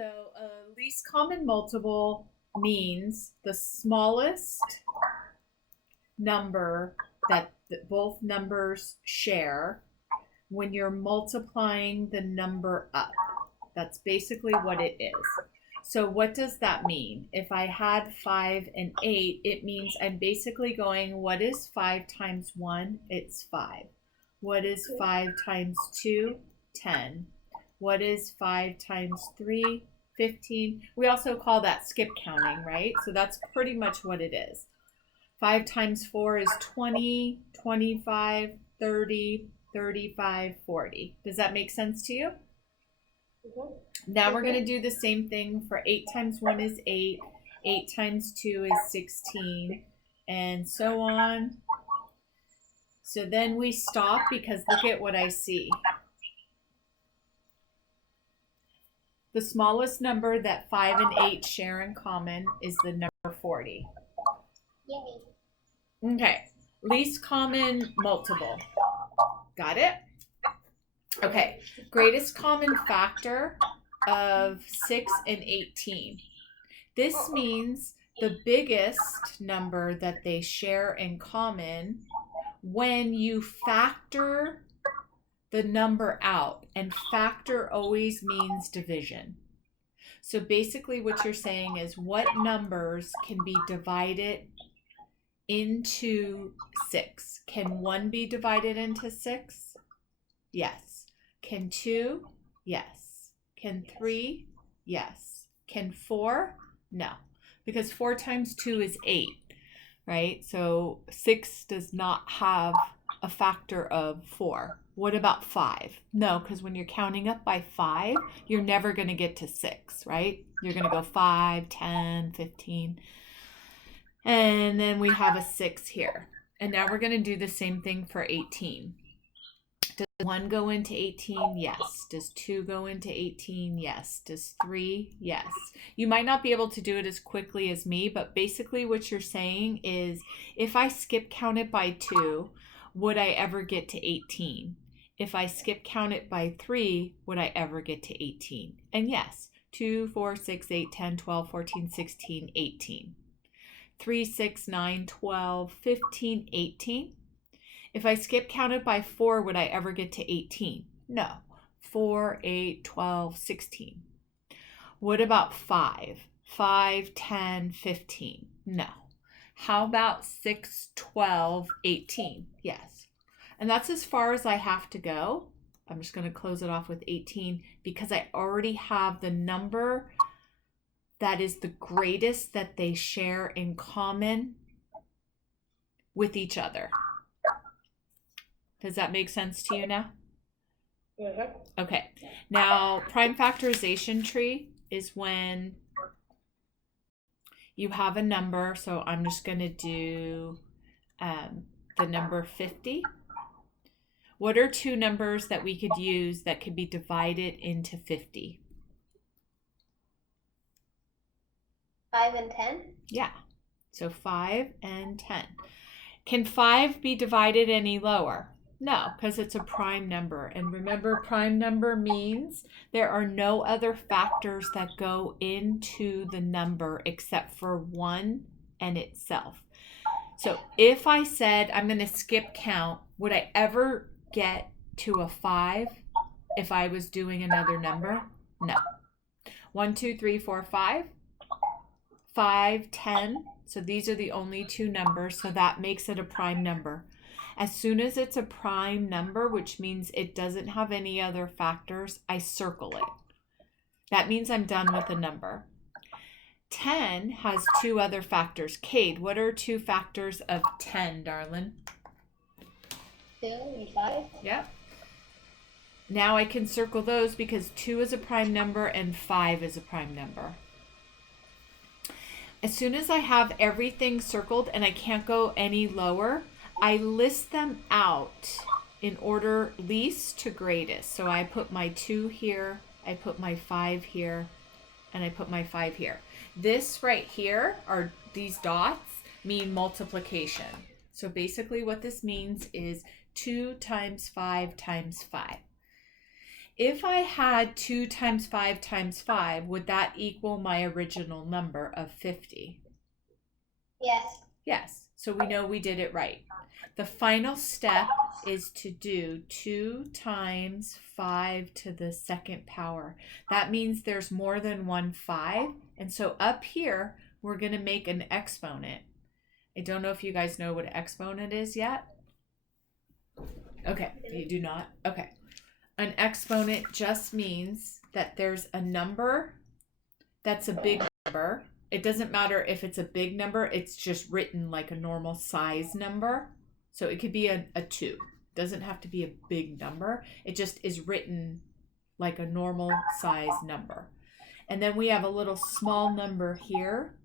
So least common multiple means the smallest number that both numbers share when you're multiplying the number up. That's basically what it is. So what does that mean? If I had 5 and 8, it means I'm basically going, what is 5 times 1? It's 5. What is 5 times 2? 10. What is 5 times 3? 15. We also call that skip counting, right? So that's pretty much what it is. 5 times 4 is 20, 25, 30, 35, 40. Does that make sense to you? Now we're going to do the same thing for 8 times 1 is 8, 8 times 2 is 16, and so on. So then we stop because look at what I see. The smallest number that 5 and 8 share in common is the number 40. Yay. Okay, least common multiple. Got it? Okay, greatest common factor of 6 and 18. This means the biggest number that they share in common when you factor the number out, and factor always means division. So basically what you're saying is what numbers can be divided into 6? Can 1 be divided into 6? Yes. Can 2? Yes. Can 3? Yes. Can 4? No. Because 4 times 2 is 8, right? So 6 does not have a factor of 4. What about 5? No, because when you're counting up by 5, you're never going to get to 6, right? You're going to go 5, 10, 15. And then we have a 6 here. And now we're going to do the same thing for 18. Does 1 go into 18? Yes. Does 2 go into 18? Yes. Does 3? Yes. You might not be able to do it as quickly as me, but basically what you're saying is if I skip count it by 2, would I ever get to 18? If I skip count it by 3, would I ever get to 18? And yes, 2, 4, 6, 8, 10, 12, 14, 16, 18. 3, 6, 9, 12, 15, 18. If I skip count it by 4, would I ever get to 18? No. 4, 8, 12, 16. What about 5? 5, 10, 15. No. How about 6, 12, 18? Yes. And that's as far as I have to go. I'm just going to close it off with 18 because I already have the number that is the greatest that they share in common with each other. Does that make sense to you now? Mm-hmm. Okay. Now, prime factorization tree is when you have a number. So I'm just going to do the number 50. What are two numbers that we could use that could be divided into 50? 5 and 10? Yeah. So 5 and 10. Can 5 be divided any lower? No, because it's a prime number. And remember, prime number means there are no other factors that go into the number except for 1 and itself. So if I said I'm going to skip count, would I ever get to a 5 if I was doing another number? No. 1, 2, 3, 4, 5. 5, 10. So these are the only two numbers, so that makes it a prime number. As soon as it's a prime number, which means it doesn't have any other factors, I circle it. That means I'm done with the number. 10 has two other factors. Cade, what are two factors of 10, darling? 2 and 5. Yep. Now I can circle those because 2 is a prime number and 5 is a prime number. As soon as I have everything circled and I can't go any lower, I list them out in order least to greatest. So I put my 2 here, I put my 5 here, and I put my 5 here. This right here, or these dots, mean multiplication. So basically what this means is 2 times 5 times 5. if I had 2 times 5 times 5, would that equal my original number of 50? Yes. Yes, so we know we did it right. The final step is to do 2 times 5 to the second power. That means there's more than one 5. And so up here, we're going to make an exponent. I don't know if you guys know what an exponent is yet. Okay, you do not? Okay. An exponent just means that there's a number that's a big number. It doesn't matter if it's a big number, it's just written like a normal size number. So it could be a 2. It doesn't have to be a big number. It just is written like a normal size number. And then we have a little small number here.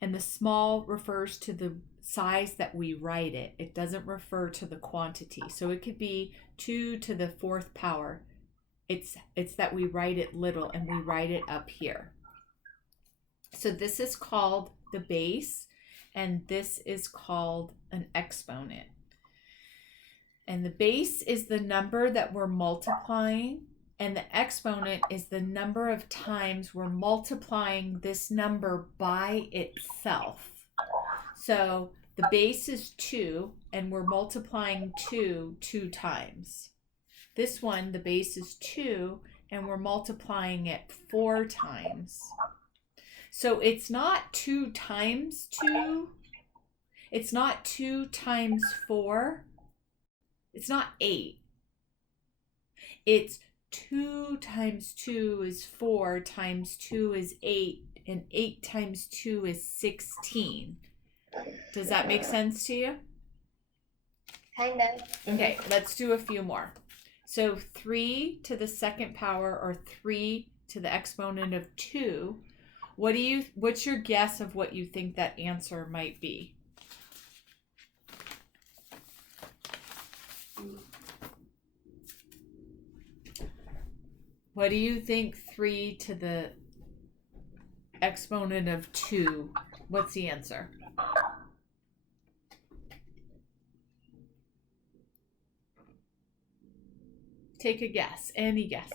And the small refers to the size that we write it. It doesn't refer to the quantity. So it could be 2 to the 4th power. It's that we write it little and we write it up here. So this is called the base, and this is called an exponent. And the base is the number that we're multiplying, and the exponent is the number of times we're multiplying this number by itself. So the base is 2, and we're multiplying 2 times. This one, the base is 2, and we're multiplying it 4 times. So it's not 2 times 2. It's not 2 times 4. It's not 8. It's 2 times 2 is 4 times 2 is 8, and 8 times 2 is 16. Does that make sense to you? Kind of. Okay, let's do a few more. So 3 to the second power, or 3 to the exponent of 2. What's your guess of what you think that answer might be? What do you think 3 to the exponent of 2? What's the answer? Take a guess. Any guess.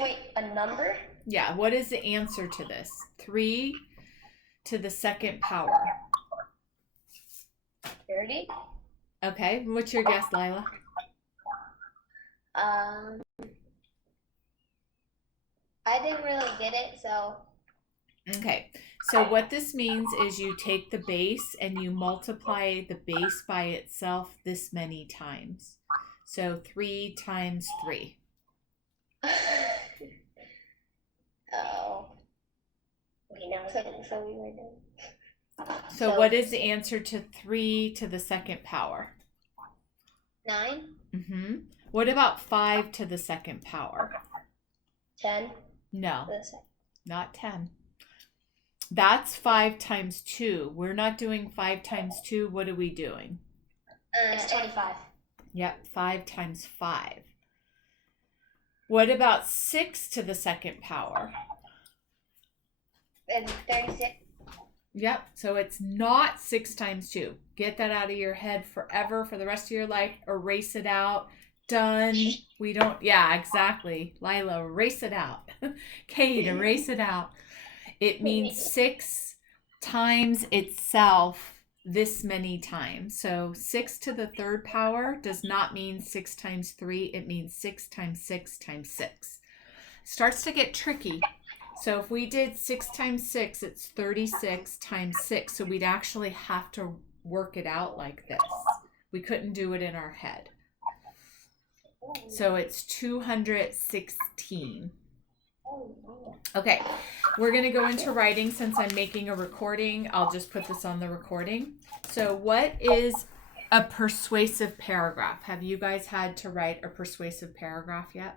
Wait, a number? Yeah, what is the answer to this? 3 to the second power. 30? Okay, what's your guess, Lila? I didn't really get it, so. Okay, so what this means is you take the base and you multiply the base by itself this many times. So 3 times 3. Oh. Okay, now so we were done. So what is the answer to 3 to the second power? 9? Mm-hmm. What about 5 to the second power? 10? No, not 10. That's 5 times 2. We're not doing 5 times 2. What are we doing? It's 25. Yep, 5 times 5. What about 6 to the second power? It's 36. Yep, so it's not 6 times 2. Get that out of your head forever, for the rest of your life. Erase it out. Done. We don't, yeah, exactly. Lila, erase it out. Kate, erase it out. It means 6 times itself this many times. So 6 to the third power does not mean 6 times 3. It means 6 times 6 times 6. Starts to get tricky. So if we did 6 times 6, it's 36 times 6. So we'd actually have to work it out like this. We couldn't do it in our head. So it's 216. Okay, we're going to go into writing. Since I'm making a recording, I'll just put this on the recording. So what is a persuasive paragraph? Have you guys had to write a persuasive paragraph yet?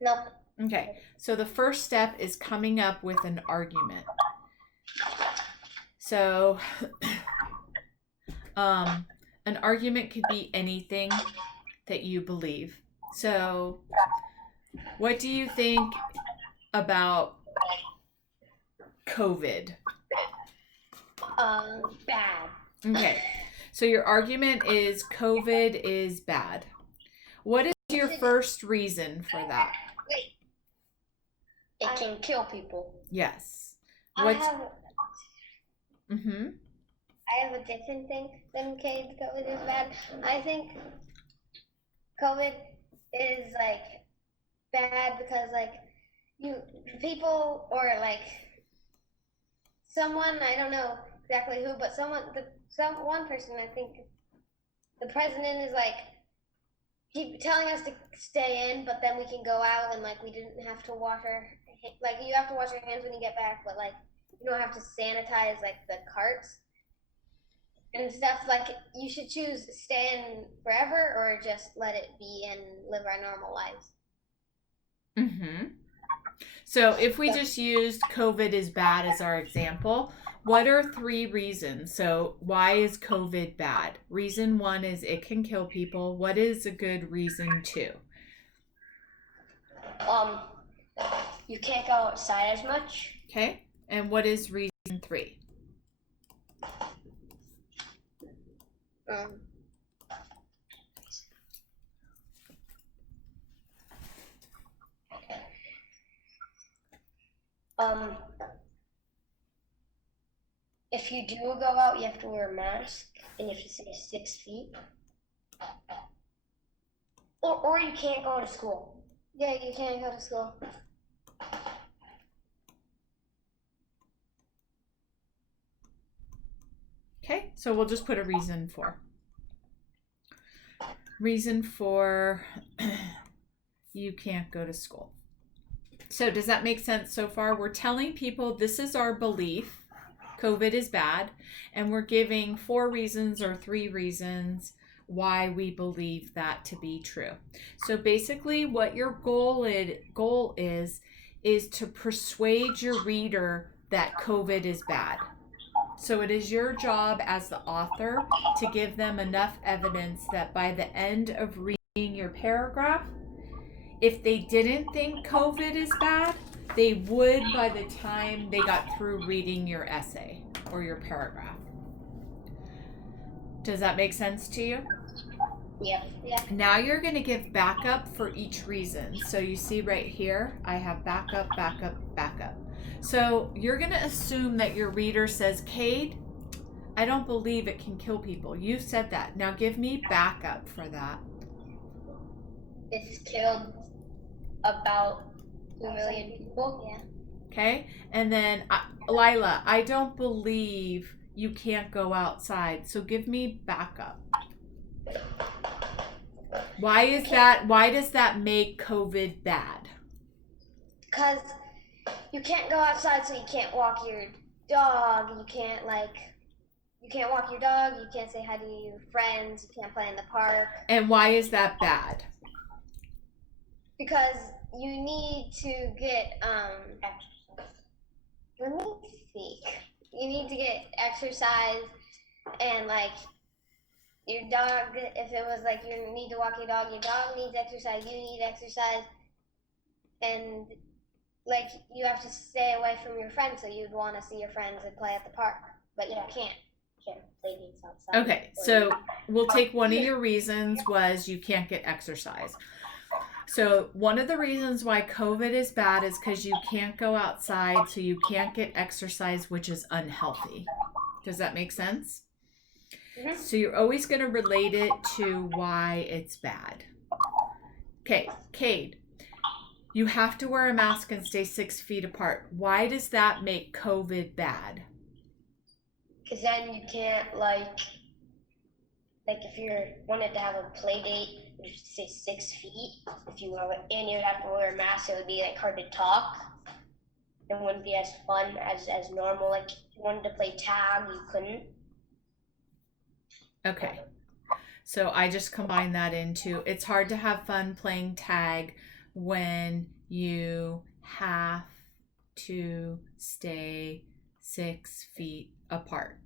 Nope. Okay, so the first step is coming up with an argument. So an argument could be anything that you believe. So what do you think about COVID? Bad. Okay, So your argument is COVID is bad. What is your first reason for that? Wait. It can kill people. Yes. I have a different thing than COVID is bad. I think COVID is like bad because like people or like someone, I don't know exactly who, but one person, I think the president is like keep telling us to stay in, but then we can go out and like we didn't have to wash our like you have to wash your hands when you get back, but like you don't have to sanitize like the carts and stuff. Like you should choose stay in forever or just let it be and live our normal lives. So if we just used COVID is bad as our example, what are 3 reasons? So why is COVID bad? Reason 1 is it can kill people. What is a good reason 2? You can't go outside as much. Okay. And what is reason 3? If you do go out, you have to wear a mask and you have to stay 6 feet. Or you can't go to school. Yeah, you can't go to school. Okay, so we'll just put a reason for. Reason for you can't go to school. So does that make sense so far? We're telling people this is our belief. COVID is bad. And we're giving 4 reasons or 3 reasons why we believe that to be true. So basically what your goal is to persuade your reader that COVID is bad. So it is your job as the author to give them enough evidence that by the end of reading your paragraph, if they didn't think COVID is bad, they would by the time they got through reading your essay or your paragraph. Does that make sense to you? Yeah. Now you're going to give backup for each reason. So you see right here, I have backup, backup, backup. So you're going to assume that your reader says, Cade, I don't believe it can kill people. You said that. Now give me backup for that. It's killed about 2 million people. Yeah. Okay. And then Lila, I don't believe you can't go outside. So give me backup. Why is that? Why does that make COVID bad? Because you can't go outside, so you can't walk your dog. You can't walk your dog. You can't say hi to your friends. You can't play in the park. And why is that bad? Because you need to get let me think. You need to get exercise and like your dog, if it was like you need to walk your dog needs exercise, you need exercise, and like you have to stay away from your friends, so you'd want to see your friends and play at the park, but you can't play games outside. Okay, so we'll take one of your reasons was you can't get exercise. So one of the reasons why COVID is bad is because you can't go outside, so you can't get exercise, which is unhealthy. Does that make sense? Mm-hmm. So you're always going to relate it to why it's bad. Okay, Cade, you have to wear a mask and stay 6 feet apart. Why does that make COVID bad? Because then you can't like if you wanted to have a play date, you have to stay 6 feet. If you want, and you'd have to wear a mask, it would be like hard to talk. It wouldn't be as fun as normal. Like if you wanted to play tag, you couldn't. Okay, so I just combined that into, it's hard to have fun playing tag when you have to stay 6 feet apart.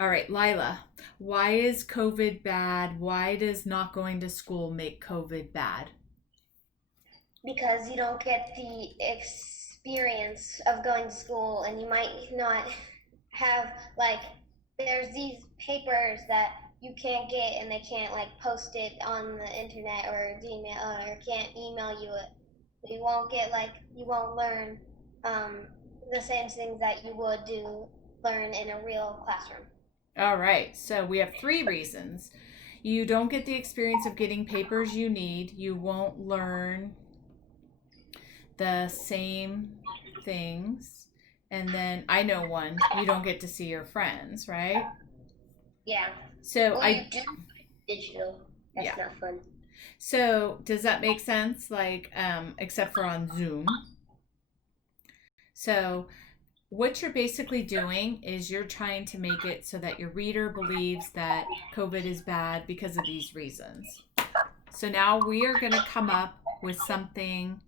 All right, Lila, why is COVID bad? Why does not going to school make COVID bad? Because you don't get the experience of going to school, and you might not have like there's these papers that you can't get and they can't like post it on the internet or Gmail or can't email you it. You won't get like you won't learn the same things that you would learn in a real classroom. All right. So we have 3 reasons. You don't get the experience of getting papers you need. You won't learn the same things. And then I know one, you don't get to see your friends, right? Yeah. So Well, I you do digital. That's yeah. not fun. So does that make sense? Like except for on Zoom. So what you're basically doing is you're trying to make it so that your reader believes that COVID is bad because of these reasons. So now we are going to come up with something